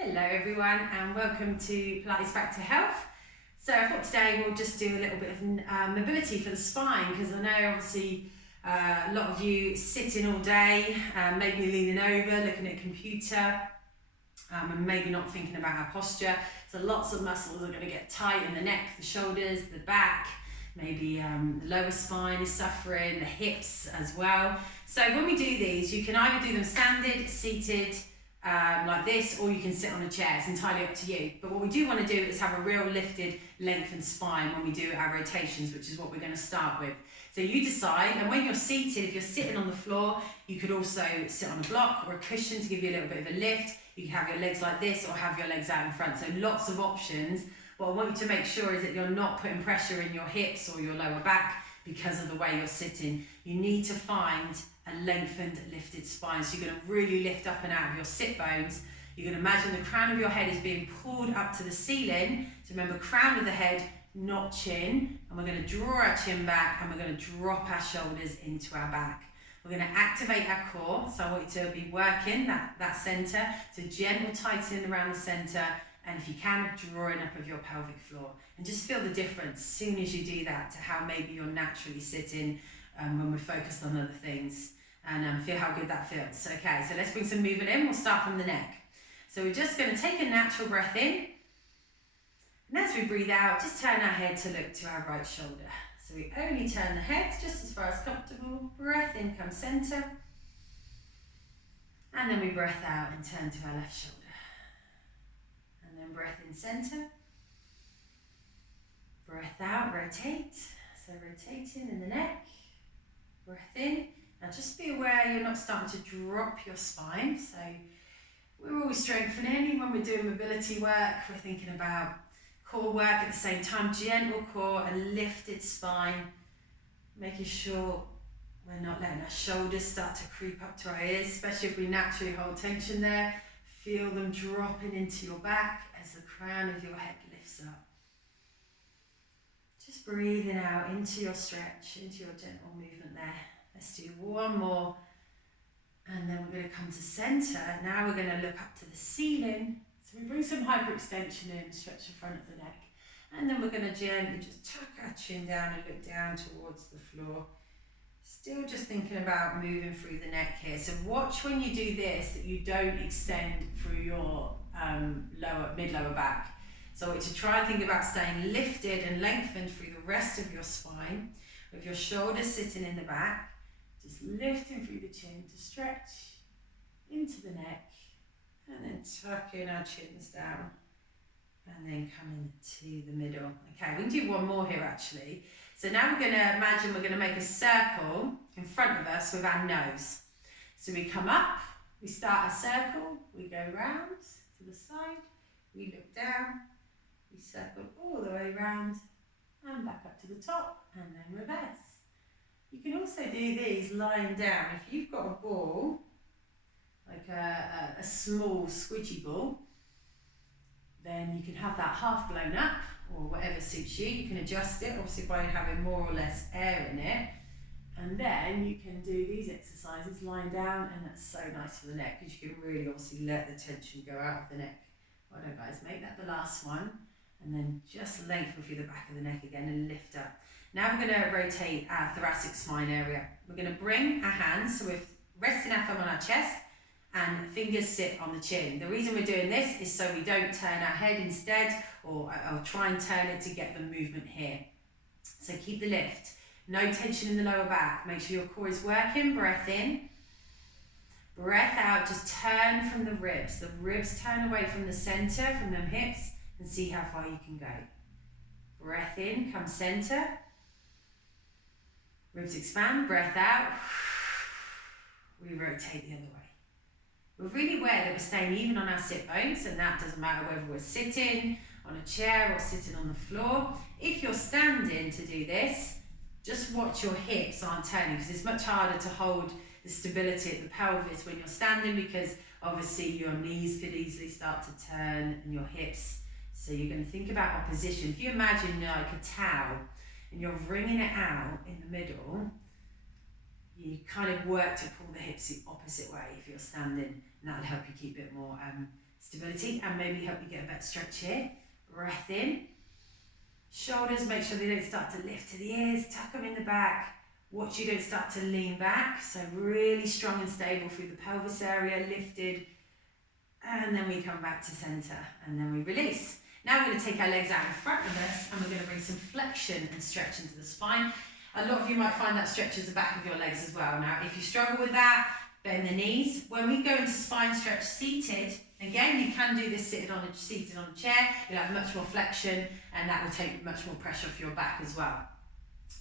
Hello everyone and welcome to Pilates Back to Health. So I thought today we'll just do a little bit of mobility for the spine, because I know obviously a lot of you sitting all day, maybe leaning over, looking at a computer, and maybe not thinking about our posture. So lots of muscles are going to get tight in the neck, the shoulders, the back, maybe the lower spine is suffering, the hips as well. So when we do these, you can either do them standing, seated, like this, or you can sit on a chair. It's entirely up to you. But what we do want to do is have a real lifted, lengthened spine when we do our rotations, which is what we're going to start with. So you decide, and when you're seated, if you're sitting on the floor, you could also sit on a block or a cushion to give you a little bit of a lift. You can have your legs like this or have your legs out in front. So lots of options. What I want you to make sure is that you're not putting pressure in your hips or your lower back because of the way you're sitting. You need to find a lengthened, lifted spine. So you're going to really lift up and out of your sit bones. You're going to imagine the crown of your head is being pulled up to the ceiling. So remember, crown of the head, not chin. And we're going to draw our chin back and we're going to drop our shoulders into our back. We're going to activate our core. So I want you to be working that center. So gentle tightening around the center. And if you can, drawing up of your pelvic floor. And just feel the difference as soon as you do that to how maybe you're naturally sitting when we're focused on other things. And feel how good that feels. Okay, so let's bring some movement in. We'll start from the neck. So we're just going to take a natural breath in. And as we breathe out, just turn our head to look to our right shoulder. So we only turn the head just as far as comfortable. Breath in, come center. And then we breath out and turn to our left shoulder. And then breath in, center. Breath out, rotate. So rotating in the neck. Breath in. Now just be aware you're not starting to drop your spine. So we're always strengthening. When we're doing mobility work, we're thinking about core work at the same time. Gentle core, a lifted spine. Making sure we're not letting our shoulders start to creep up to our ears, especially if we naturally hold tension there. Feel them dropping into your back as the crown of your head lifts up. Just breathing out into your stretch, into your gentle movement there. Let's do one more, and then we're going to come to center. Now we're going to look up to the ceiling. So we bring some hyperextension in, stretch the front of the neck, and then we're going to gently just tuck our chin down and look down towards the floor. Still just thinking about moving through the neck here. So watch when you do this that you don't extend through your mid-lower back. So to try and think about staying lifted and lengthened through the rest of your spine, with your shoulders sitting in the back. Just lifting through the chin to stretch into the neck, and then tucking our chins down, and then coming to the middle. Okay, we can do one more here actually. So now we're going to imagine we're going to make a circle in front of us with our nose. So we come up, we start a circle, we go round to the side, we look down, we circle all the way round, and back up to the top, and then reverse. You can also do these lying down. If you've got a ball, like a small squidgy ball, then you can have that half blown up, or whatever suits you. You can adjust it, obviously by having more or less air in it. And then you can do these exercises lying down, and that's so nice for the neck, because you can really obviously let the tension go out of the neck. Well done guys, make that the last one. And then just lengthen through the back of the neck again and lift up. Now we're going to rotate our thoracic spine area. We're going to bring our hands, so we're resting our thumb on our chest and fingers sit on the chin. The reason we're doing this is so we don't turn our head instead, or I'll try and turn it to get the movement here. So keep the lift. No tension in the lower back. Make sure your core is working. Breath in. Breath out. Just turn from the ribs. The ribs turn away from the center, from them hips, and see how far you can go. Breath in, come center. Ribs expand, breath out. We rotate the other way. We're really aware that we're staying even on our sit bones, and that doesn't matter whether we're sitting on a chair or sitting on the floor. If you're standing to do this, just watch your hips aren't turning, because it's much harder to hold the stability at the pelvis when you're standing, because obviously your knees could easily start to turn and your hips. So you're going to think about opposition. If you imagine like a towel and you're wringing it out in the middle, you kind of work to pull the hips the opposite way if you're standing, and that'll help you keep it more stability and maybe help you get a better stretch here. Breath in. Shoulders, make sure they don't start to lift to the ears, tuck them in the back. Watch you don't start to lean back, so really strong and stable through the pelvis area, lifted. And then we come back to center and then we release. Now we're going to take our legs out in front of us and we're going to bring some flexion and stretch into the spine. A lot of you might find that stretches the back of your legs as well. Now, if you struggle with that, bend the knees. When we go into spine stretch seated, again, you can do this seated on a chair. You'll have much more flexion and that will take much more pressure off your back as well.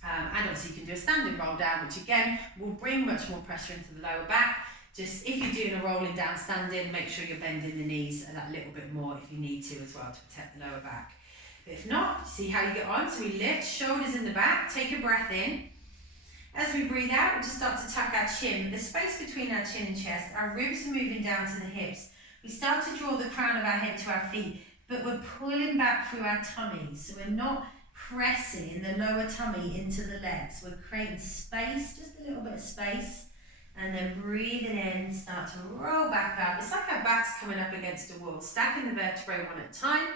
And obviously you can do a standing roll down, which again will bring much more pressure into the lower back. Just if you're doing a rolling down standing, make sure you're bending the knees a little bit more if you need to as well to protect the lower back. But if not, see how you get on. So we lift, shoulders in the back, take a breath in. As we breathe out, we'll just start to tuck our chin. The space between our chin and chest, our ribs are moving down to the hips. We start to draw the crown of our head to our feet, but we're pulling back through our tummy. So we're not pressing the lower tummy into the legs. We're creating space, just a little bit of space. And then breathing in, start to roll back up. It's like our back's coming up against a wall, stacking the vertebrae one at a time.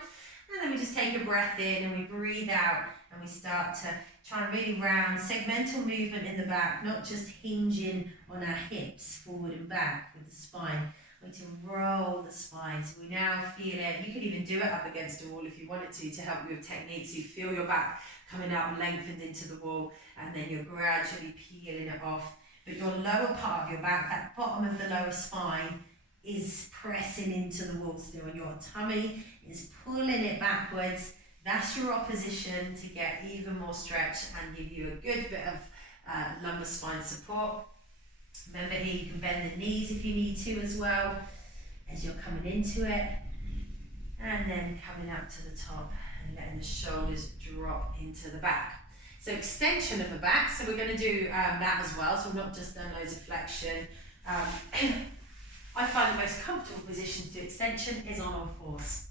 And then we just take a breath in and we breathe out and we start to try and really round segmental movement in the back, not just hinging on our hips forward and back with the spine. We need to roll the spine. So we now feel it. You could even do it up against a wall if you wanted to help you with techniques. You feel your back coming out lengthened into the wall and then you're gradually peeling it off. But your lower part of your back, that bottom of the lower spine, is pressing into the wall still, and your tummy is pulling it backwards. That's your opposition to get even more stretch and give you a good bit of lumbar spine support. Remember here, you can bend the knees if you need to as well as you're coming into it, and then coming up to the top and letting the shoulders drop into the back. So extension of the back, so we're going to do that as well, so we've not just done loads of flexion. I find the most comfortable position to do extension is on all fours.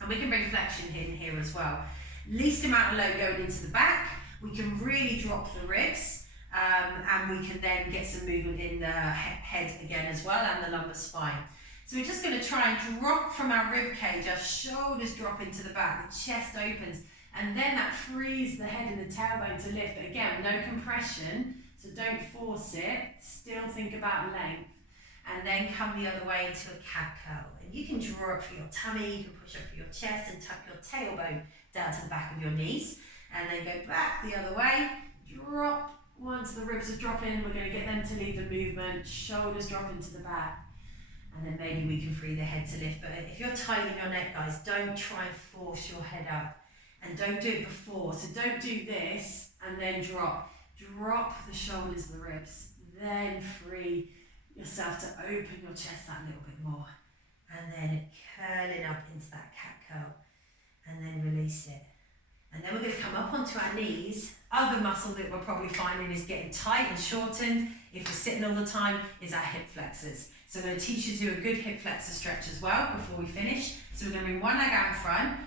And we can bring flexion in here as well. Least amount of load going into the back, we can really drop the ribs, and we can then get some movement in the head again as well, and the lumbar spine. So we're just going to try and drop from our rib cage, our shoulders drop into the back, the chest opens, and then that frees the head and the tailbone to lift. But again, no compression, so don't force it. Still think about length. And then come the other way into a cat curl. And you can draw up for your tummy, you can push up for your chest and tuck your tailbone down to the back of your knees. And then go back the other way, drop. Once the ribs are dropping, we're going to get them to lead the movement. Shoulders drop into the back. And then maybe we can free the head to lift. But if you're tight in your neck, guys, don't try and force your head up. And don't do it before. So don't do this and then drop. Drop the shoulders, the ribs. Then free yourself to open your chest that little bit more. And then curling up into that cat curl. And then release it. And then we're going to come up onto our knees. Other muscle that we're probably finding is getting tight and shortened if we're sitting all the time is our hip flexors. So I'm going to teach you to do a good hip flexor stretch as well before we finish. So we're going to bring one leg out in front.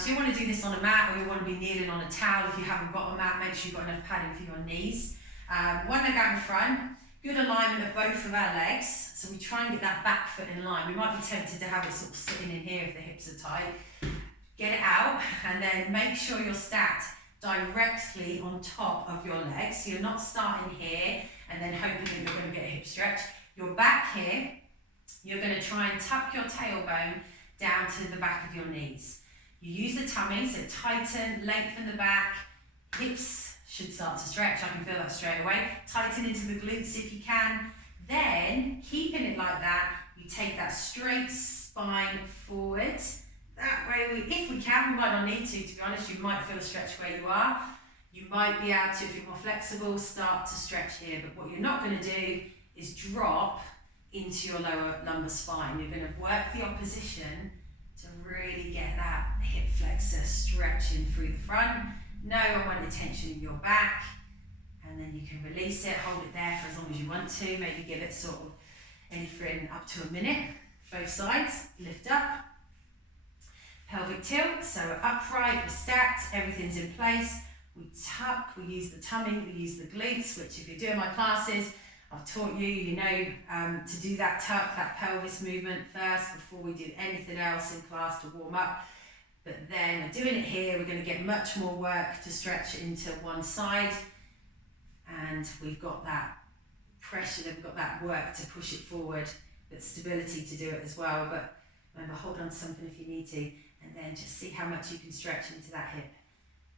So you want to do this on a mat, or you want to be kneeling on a towel. If you haven't got a mat, make sure you've got enough padding for your knees. One leg out in front, good alignment of both of our legs. So we try and get that back foot in line. We might be tempted to have it sort of sitting in here if the hips are tight. Get it out, and then make sure you're stacked directly on top of your legs. So you're not starting here and then hoping that you're going to get a hip stretch. You're back here. You're going to try and tuck your tailbone down to the back of your knees. You use the tummy, so tighten, lengthen the back, hips should start to stretch. I can feel that straight away. Tighten into the glutes if you can. Then, keeping it like that, you take that straight spine forward. That way, if we can, we might not need to be honest. You might feel a stretch where you are. You might be able to, if you're more flexible, start to stretch here. But what you're not going to do is drop into your lower lumbar spine. You're going to work the opposition to really get that hip flexor stretching through the front. No unwanted tension in your back. And then you can release it, hold it there for as long as you want to. Maybe give it sort of anything up to a minute. Both sides, lift up. Pelvic tilt, so we're upright, we're stacked, everything's in place. We tuck, we use the tummy, we use the glutes, which if you're doing my classes, I've taught you, to do that tuck, that pelvis movement first before we do anything else in class to warm up. But then we're doing it here, we're going to get much more work to stretch into one side, and we've got that pressure, we've got that work to push it forward, that stability to do it as well. But remember, hold on to something if you need to, and then just see how much you can stretch into that hip.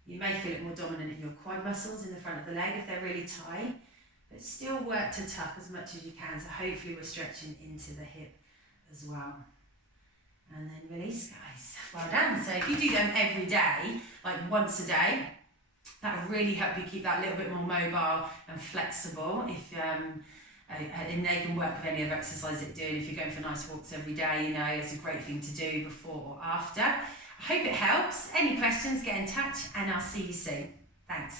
You may feel it more dominant in your quad muscles in the front of the leg if they're really tight, but still work to tuck as much as you can, so hopefully we're stretching into the hip as well. And then release, guys. Well done. So if you do them every day, like once a day, that will really help you keep that little bit more mobile and flexible. And they can work with any other exercise that you're doing. If you're going for nice walks every day, it's a great thing to do before or after. I hope it helps. Any questions, get in touch, and I'll see you soon. Thanks.